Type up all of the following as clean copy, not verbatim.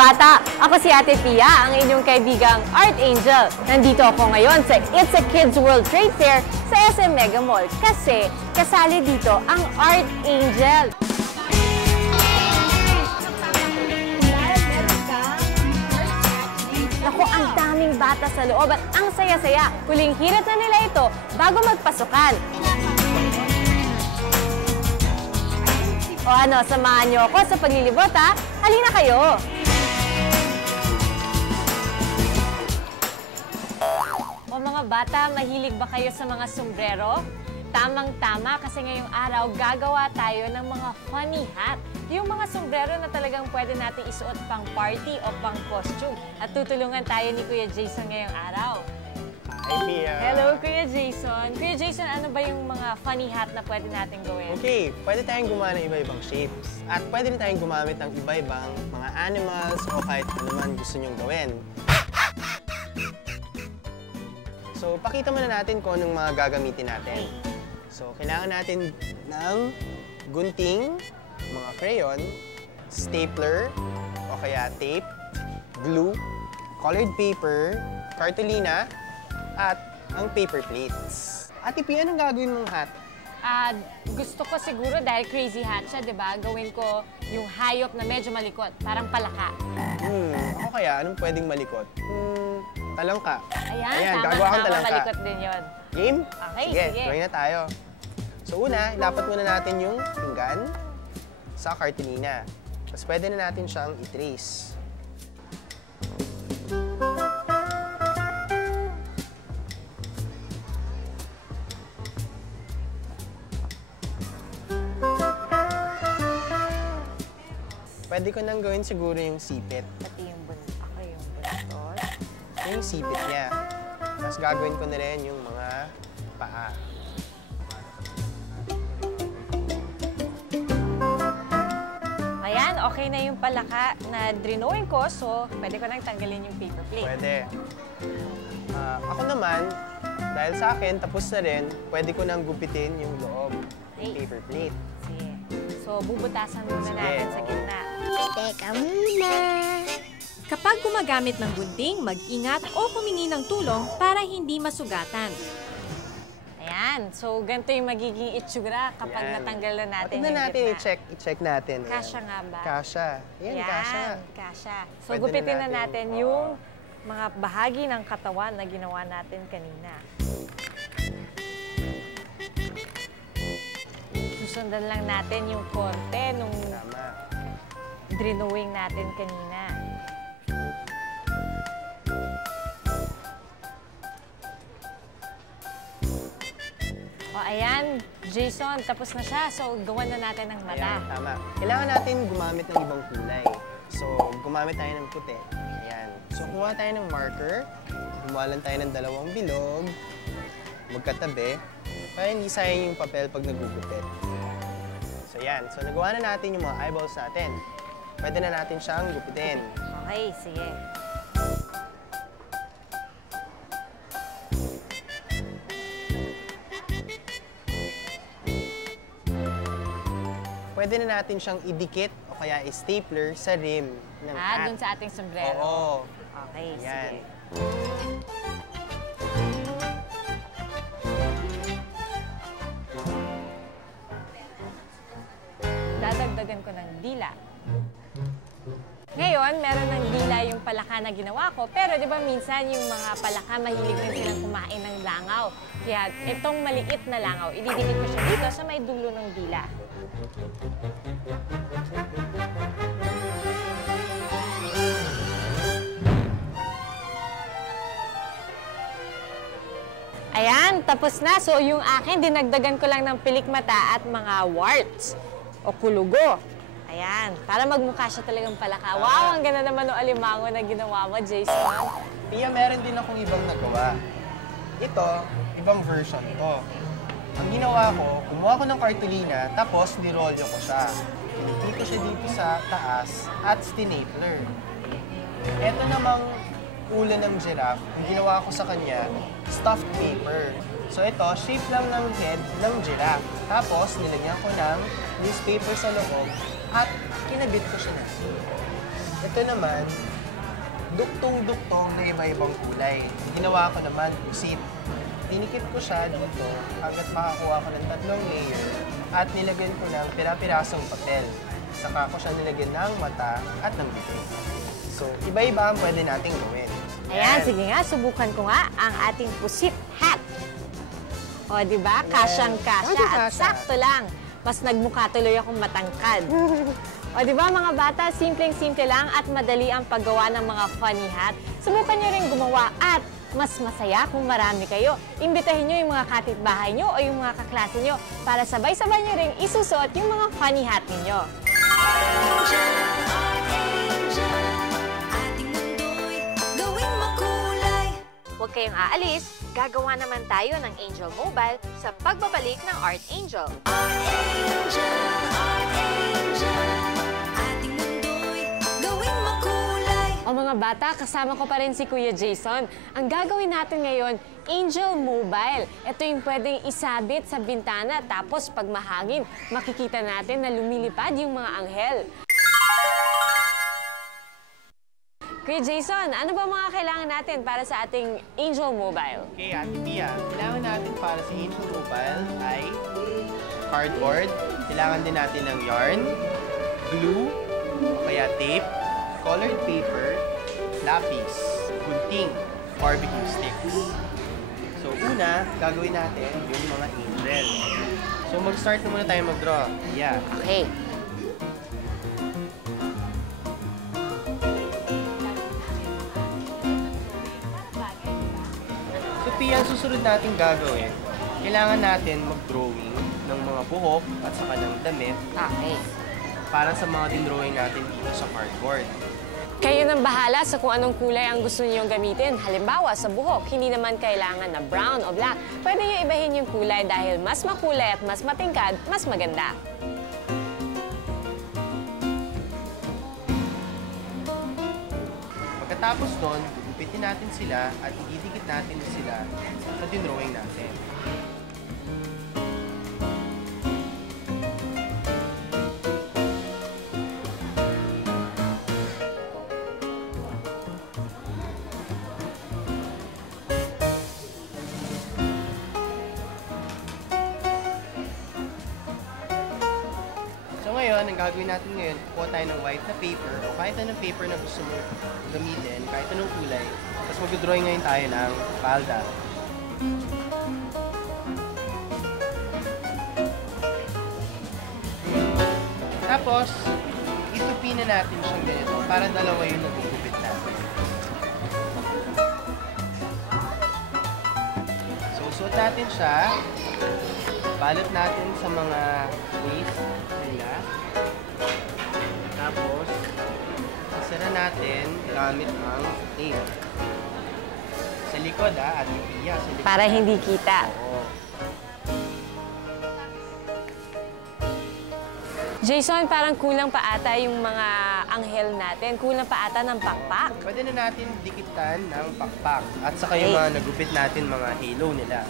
bata! Ako si Ate Pia, ang inyong kaibigang Art Angel. Nandito ako ngayon sa It's a Kids World Trade Fair sa SM Mega Mall kasi kasali dito ang Art Angel. Naku, ang daming bata sa loob at ang saya-saya. Huling hirit na nila ito bago magpasukan. O ano, samahan niyo ako sa paglilibot ha? Halina kayo! O mga bata, mahilig ba kayo sa mga sombrero? Tamang-tama kasi ngayong araw gagawa tayo ng mga funny hat. Yung mga sombrero na talagang pwede natin isuot pang party o pang costume. At tutulungan tayo ni Kuya Jason ngayong araw. Hi, Pia. Hello, Kuya Jason. Kuya Jason, ano ba yung mga funny hat na pwede natin gawin? Okay, pwede tayong gumawa ng iba-ibang shapes. At pwede rin tayong gumamit ng iba-ibang mga animals o kahit ano man gusto nyong gawin. So, pakita muna natin kung anong mga gagamitin natin. So, kailangan natin ng gunting, mga crayon, stapler, o kaya tape, glue, colored paper, cartolina, at ang paper plates. Ate Pia, anong gagawin mong hat? Gusto ko siguro dahil crazy hat siya, di ba? Gawin ko yung hayop na medyo malikot, parang palaka. Ako kaya, anong pwedeng malikot? Talangka. Ayan, gagawa kang talangka. Malikot din yun. Game? Okay, sige. Gawin na tayo. So una, ilapat muna natin yung pinggan sa cartolina. Tapos pwede na natin siyang i-trace. Pwede ko nang gawin siguro yung sipit. Pati yung buntot. Yung sipit niya. Tapos gagawin ko na rin yung mga paa. Ayan, okay na yung palaka na drinowing ko, so pwede ko nang tanggalin yung paper plate. Pwede. Ako naman, dahil sa akin, tapos na rin, pwede ko nang gupitin yung loob ng paper plate. Sige. So, bubutasan muna natin sa gitna. Teka muna. Kapag gumagamit ng gunting, mag-ingat o humingi ng tulong para hindi masugatan. Ayan. So, ganito yung magiging itsura kapag natanggal na natin yung gitna. I-check natin. Kasya nga ba? Kasya. Ayan, kasya. Kasya. So, Pwede gupitin na na natin yung mga bahagi ng katawan na ginawa natin kanina. Susundan lang natin yung korte nung drinowing natin kanina. O ayan, Jason, tapos na siya. So, gawan na natin ng mata. Ayan, tama. Kailangan natin gumamit ng ibang kulay. So, gumamit tayo ng puti. Ayan. So, kuha tayo ng marker. Gumawa lang tayo ng dalawang bilog. Magkatabi. Para hindi sayang yung papel pag nagugupit. So, yan. So, nagawa na natin yung mga eyeballs natin. Pwede na natin siyang gupitin. Okay, sige. Pwede na natin siyang idikit o kaya i-stapler sa rim ng hat. Dun sa ating sombrero. Oo. Okay, Yan. sige. Dadagdagan ko ng dila. Ngayon, meron ng dila yung palaka na ginawa ko, pero di ba minsan yung mga palaka mahilig rin silang kumain ng langaw. Kaya itong maliit na langaw, ididikit ko siya dito sa may dulo ng dila. Ayan, tapos na. So, yung akin, dinagdagan ko lang ng pilik mata at mga warts o kulugo. Ayan, para magmukha siya talagang palaka. Wow, ang ganda naman ng alimango na ginawa mo, Jason. Pia, meron din akong ibang nagawa. Ito, ibang version to. Ang ginawa ko, kumuha ko ng cartolina, tapos nirolyo ko siya. Pinipit ko siya dito sa taas at stinapler. Ito namang ulo ng giraffe, ang ginawa ko sa kanya, stuffed paper. So ito, shape lang ng head ng giraffe. Tapos, nilagyan ko ng newspaper sa loob at kinabit ko siya na. Ito naman, duktong-duktong na iba-ibang kulay. Ginawa ko naman, pusit. Dinikit ko siya dito hanggat makakuha ko ng 3 layer at nilagyan ko ng pira-pirasong papel. Saka ko siya nilagyan ng mata at ng bibig. So, iba-iba ang pwede nating gawin. Ayan, sige nga, subukan ko nga ang ating pusit hat. O, di ba? Kasyang-kasya Ano at kasya? sakto lang. Mas nagmukha tuloy akong matangkad. O, di ba mga bata, simpleng-simple lang at madali ang paggawa ng mga funny hat. Subukan nyo rin gumawa at mas masaya kung marami kayo. Imbitahin nyo yung mga kapitbahay nyo o yung mga kaklase nyo para sabay-sabay nyo rin isusuot yung mga funny hat ninyo. Huwag kayong aalis, gagawa naman tayo ng Angel Mobile sa pagbabalik ng Art Angel. O mga bata, kasama ko pa rin si Kuya Jason. Ang gagawin natin ngayon, Angel Mobile. Ito yung pwedeng isabit sa bintana tapos pag mahangin, makikita natin na lumilipad yung mga anghel. Kuya Jason, ano ba mga kailangan natin para sa ating Angel Mobile? Okay, Ate Pia, kailangan natin para sa Angel Mobile ay cardboard. Kailangan din natin ng yarn, glue, o kaya tape, colored paper, lapis, gunting, barbecue sticks. So una, gagawin natin yung mga angel. So mag-start na muna tayo mag-draw. Yeah. Okay. So Pia, ang susunod natin gagawin, kailangan natin mag-drawing ng mga buhok at saka ng damit Okay. para sa mga din-drawing natin dito sa cardboard. Kayo nang bahala sa kung anong kulay ang gusto niyong gamitin. Halimbawa, sa buhok, hindi naman kailangan na brown o black. Pwede niyo ibahin yung kulay dahil mas makulay at mas matingkad, mas maganda. Pagkatapos nun, gugupitin natin sila at ididikit natin sila sa din-drawing natin. So ngayon, ang gagawin natin ngayon, kukuha tayo ng white na paper o kahit anong paper na gusto mo gamitin, kahit anong kulay. Tapos mag-drawing ngayon tayo ng palda. Tapos, itupi na natin siyang ganito para dalawa yung nagugupit natin. So, suot natin siya. Balot natin sa mga waist nila. Tapos, isara natin gamit ang tape. Sa likod at Pia, sa likod. Para hindi kita. Oo. Jason, parang kulang pa ata yung mga anghel natin. Kulang pa ata ng pakpak. Pwede na natin dikitan ng pakpak at saka yung mga nagupit natin mga halo nila.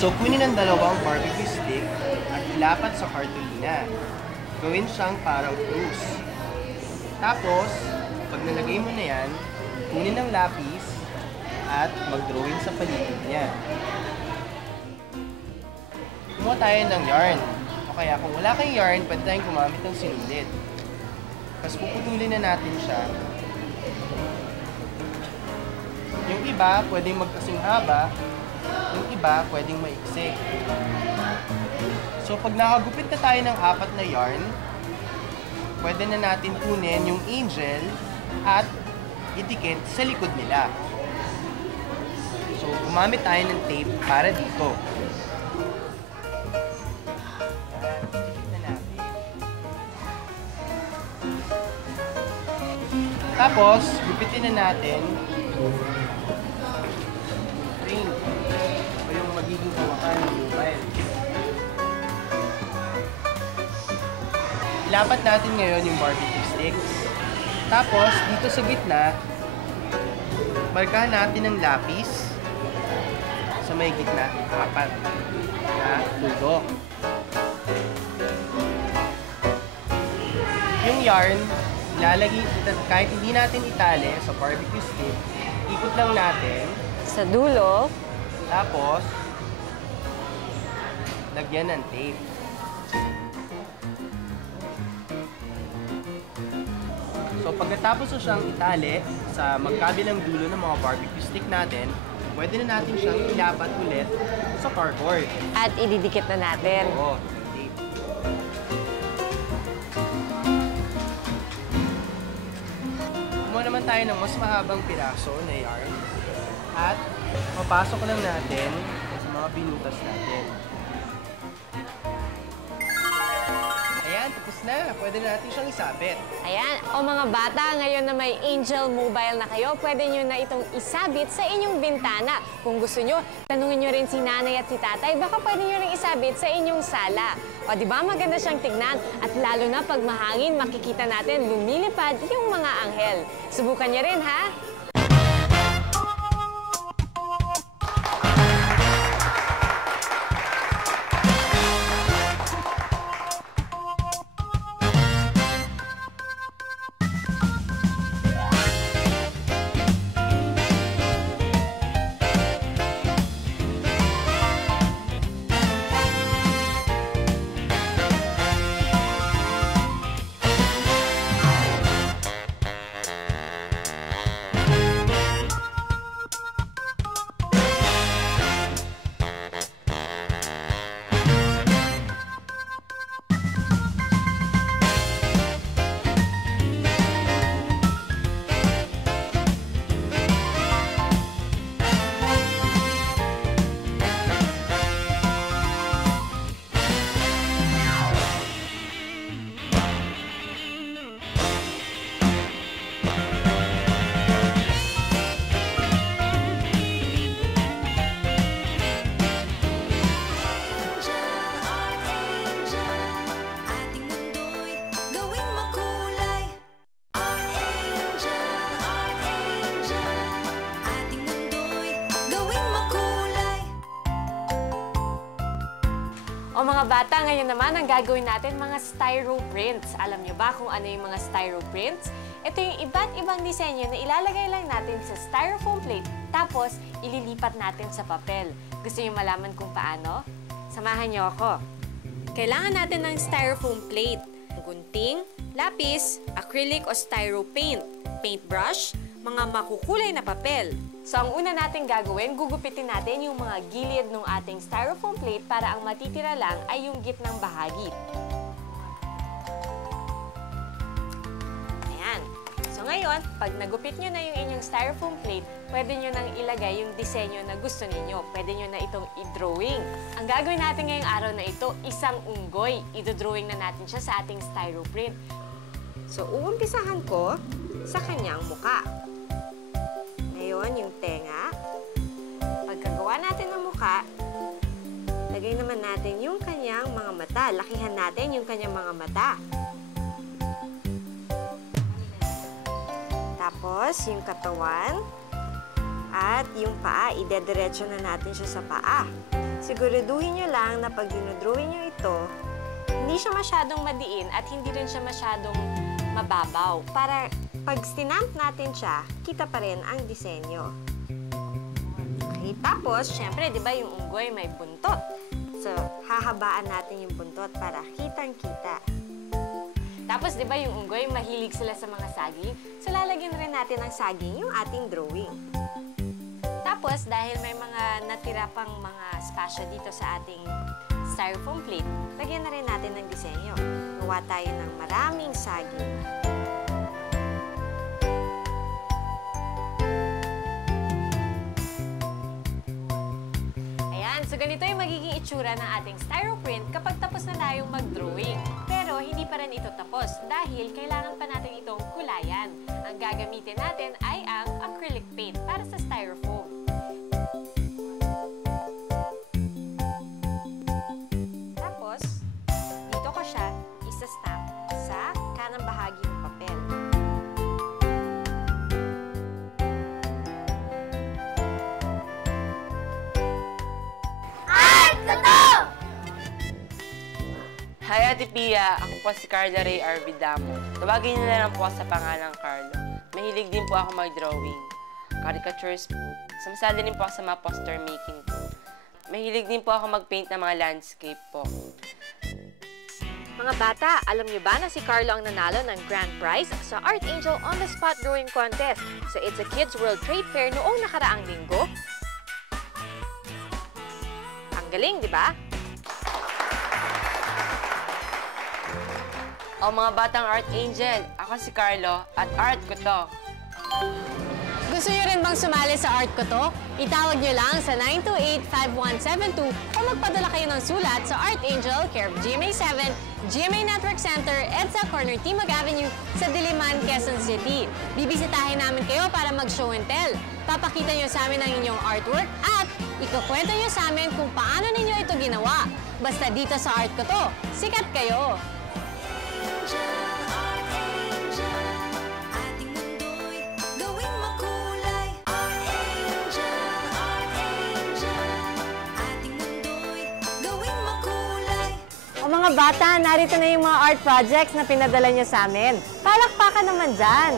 So, kunin ang dalawang barbecue stick at ilapat sa cartolina. Gawin siyang parang cruise. Tapos, pag nalagay mo na yan, kunin ang lapis at mag-drawing sa paligid niya. Kumuha tayo ng yarn. O kaya kung wala kang yarn, pwede tayong gumamit ng sinulit. Tapos puputulin na natin siya. Yung iba, pwedeng magkasing haba. Yung iba, pwedeng maiksi. So, pag nakagupit na tayo ng 4 na yarn, pwede na natin kunin yung angel at idikit sa likod nila. So, gumamit tayo ng tape para dito. Yan, idikit na natin. Tapos, gupitin na natin ring o yung magiging hawakan ng mobile. Ilapat natin ngayon yung barbecue stick. sticks. Tapos, dito sa gitna, markahan natin ng lapis sa may gitna, 4 na dulo. Yung yarn, ilalagay, kahit hindi natin itali sa barbecue stick, ikot lang natin. Sa dulo. Tapos, lagyan ng tape. So, pagkatapos na siyang itali sa magkabilang dulo ng mga barbecue stick natin, pwede na natin siyang ilapat ulit sa cardboard. At ididikit na natin. Oo, tape. Kumuha naman tayo ng mas mahabang piraso na yarn at mapasok lang natin sa mga binutas natin. Ayan, tapos na. Pwede na natin siyang isabit. Ayan. O mga bata, ngayon na may Angel Mobile na kayo, pwede nyo na itong isabit sa inyong bintana. Kung gusto nyo, tanungin nyo rin si nanay at si tatay, baka pwede nyo rin isabit sa inyong sala. O di ba maganda siyang tignan? At lalo na pag mahangin, makikita natin lumilipad yung mga anghel. Subukan nyo rin, ha? O mga bata, ngayon naman ang gagawin natin mga styro prints. Alam nyo ba kung ano yung mga styro prints? Ito yung iba't ibang disenyo na ilalagay lang natin sa styrofoam plate, tapos ililipat natin sa papel. Gusto nyo malaman kung paano? Samahan nyo ako. Kailangan natin ng styrofoam plate, gunting, lapis, acrylic o styro paint, paintbrush, mga makukulay na papel. So, ang una natin gagawin, gugupitin natin yung mga gilid ng ating styrofoam plate para ang matitira lang ay yung gitnang bahagi. Ayan. So, ngayon, pag nagupit nyo na yung inyong styrofoam plate, pwede nyo nang ilagay yung disenyo na gusto ninyo. Pwede nyo na itong i-drawing. Ang gagawin natin ngayong araw na ito, isang unggoy. I-drawing na natin siya sa ating styro print. So, uumpisahan ko sa kanyang muka. Ngayon, yung tenga. Pagkagawa natin ng muka, lagay naman natin yung kanyang mga mata. Lakihan natin yung kanyang mga mata. Tapos, yung katawan. At yung paa, idediretso na natin siya sa paa. Siguraduhin nyo lang na pag dinodrawing nyo ito, hindi siya masyadong madiin at hindi rin siya masyadong mababaw. Para pag stinamp natin siya, kita pa rin ang disenyo. Okay, tapos, syempre, di ba yung unggoy may buntot? So, hahabaan natin yung buntot para kitang-kita. Tapos, di ba yung unggoy, mahilig sila sa mga saging? So, lalagyan rin natin ng saging yung ating drawing. Tapos, dahil may mga natira pang mga spasya dito sa ating styrofoam plate, lagyan na rin natin ng disenyo. Gawa tayo ng maraming saging. So, ganito yung magiging itsura ng ating styro print kapag tapos na tayong mag-drawing. Pero, hindi pa rin ito tapos dahil kailangan pa natin itong kulayan. Ang gagamitin natin ay ang acrylic paint para sa styrofoam. Tapos, dito ko siya isa-stamp sa kanang bahagi ng papel. Ate Pia, ako po si Carla Ray Arvidamo. Tawagin niyo na lang po sa pangalang Carlo. Mahilig din po ako mag-drawing. Caricatures po. Sumasali din po ako sa mga poster making po. Mahilig din po ako mag-paint ng mga landscape po. Mga bata, alam niyo ba na si Carlo ang nanalo ng grand prize sa Art Angel On The Spot Drawing Contest sa It's a Kids World Trade Fair noong nakaraang linggo? Ang galing, di ba? O mga batang Art Angel, ako si Carlo at art ko to. Gusto niyo rin bang sumali sa art ko to? Itawag niyo lang sa 928-5172 o magpadala kayo ng sulat sa Art Angel, care of GMA7, GMA Network Center, EDSA Corner Timog Avenue sa Diliman, Quezon City. Bibisitahin namin kayo para mag-show and tell. Papakita niyo sa amin ang inyong artwork at ikukwento niyo sa amin kung paano ninyo ito ginawa. Basta dito sa art ko to, sikat kayo! Mga bata, narito na yung mga art projects na pinadala nyo sa amin. Palakpakan naman dyan!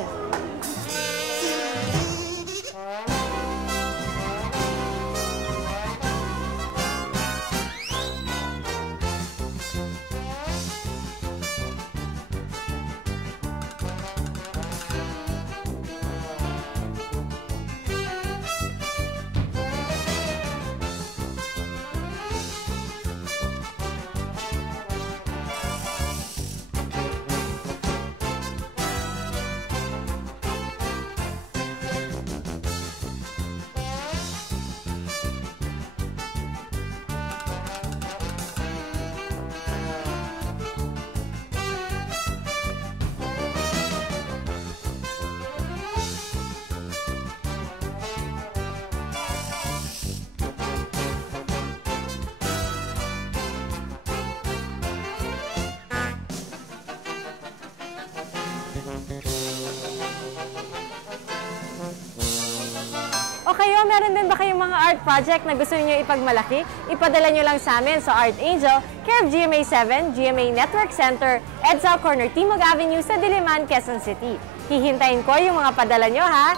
O kayo, meron din ba kayong mga art project na gusto niyo ipagmalaki? Ipadala niyo lang sa amin sa Art Angel, care of GMA7, GMA Network Center, EDSA Corner Timog Avenue sa Diliman, Quezon City. Hihintayin ko yung mga padala niyo, ha?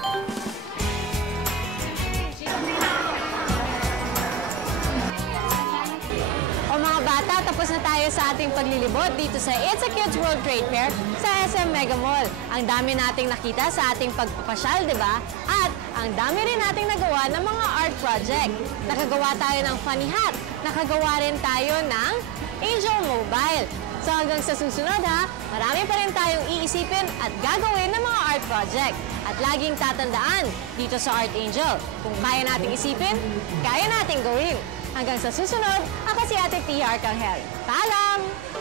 O mga bata, tapos na tayo sa ating paglilibot dito sa It's a Kids World Trade Fair sa SM Mega Mall. Ang dami nating nakita sa ating pagpapasyal, di ba? At ang dami rin nating nagawa ng mga art project. Nakagawa tayo ng funny hat. Nakagawa rin tayo ng Angel Mobile. So hanggang sa susunod ha, marami pa rin tayong iisipin at gagawin ng mga art project. At laging tatandaan dito sa Art Angel, kung kaya nating isipin, kaya nating gawin. Hanggang sa susunod, ako si Ate Pia Arcangel. Paalam!